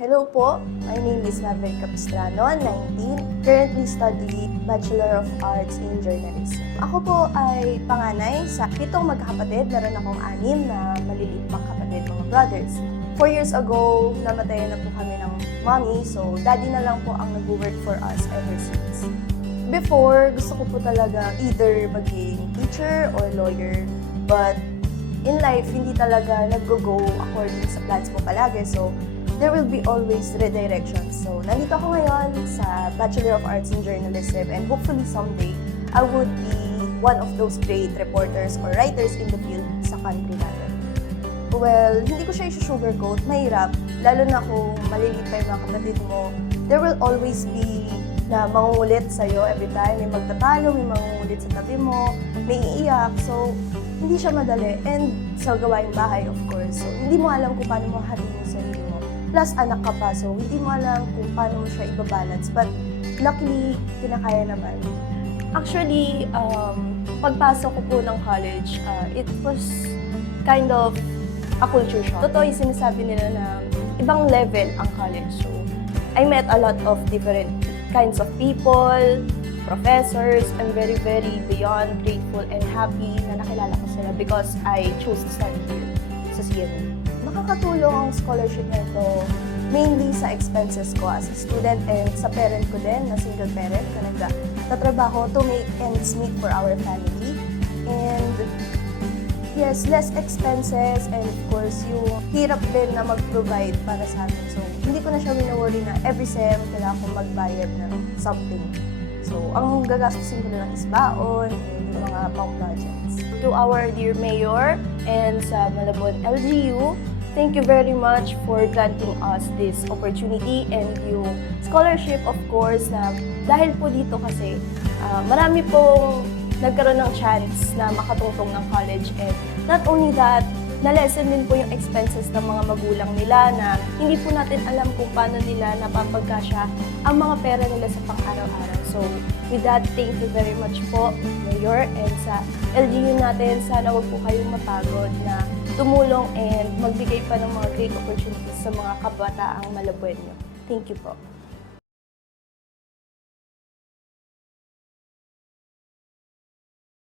Hello po, my name is Maverick Capistrano, 19, currently study Bachelor of Arts in Journalism. Ako po ay panganay sa pitong magkakapatid. Meron akong anim na maliliit pang kapatid, mga brothers. Four years ago, namatayan na po kami ng mommy, so daddy na lang po ang nag-work for us ever since. Before, gusto ko po talaga either maging teacher or lawyer, but in life, hindi talaga nag-go according sa plans mo palagi. So, there will be always redirections. So, nandito ako ngayon sa Bachelor of Arts in Journalism and hopefully someday, I would be one of those great reporters or writers in the field sa country natin. Well, hindi ko siya i-sugarcoat, mahirap. Lalo na kung maliliit pa yung mga kapatid mo, there will always be na mangungulit sa'yo every time. May magtatalo, may mangungulit sa tabi mo, may iiyak. So, hindi siya madali. And sa gawaing bahay, of course. So, hindi mo alam kung paano mo hatiin yung sarili mo. Plus, anak ka pa. So, hindi mo alam kung paano mo siya ibabalance. But, luckily, kinakaya naman. Actually, um, pagpasok ko po ng college, uh, it was kind of a culture shock. Totoo yung sinasabi nila na ibang level ang college. So, I met a lot of different kinds of people, professors. I'm very, very beyond grateful and happy na nakilala ko sila because I chose to study here sa CMU. Nakakatulong ang scholarship na ito mainly sa expenses ko as a student and sa parent ko din, na single parent, na nagtatrabaho to make ends meet for our family. And yes, less expenses and of course yung hirap din na mag-provide para sa amin. So, hindi ko na siya wino-worry na every sem kailangan kong magbayad ng something. So, ang gagastusin ko na lang is baon and yung mga pang projects. To our dear Mayor and sa Malabon LGU, thank you very much for granting us this opportunity and yung scholarship of course na dahil po dito kasi ah, marami pong nagkaroon ng chance na makatungtong ng college. And not only that, na-lessen din po yung expenses ng mga magulang nila na hindi po natin alam kung paano nila napapagkasya ang mga pera nila sa pang-araw-araw. So, with that, thank you very much po, Mayor, and sa LGU natin, sana wag po kayong mapagod na tumulong and magbigay pa ng mga great opportunities sa mga kabataang malabuenyo. Thank you po.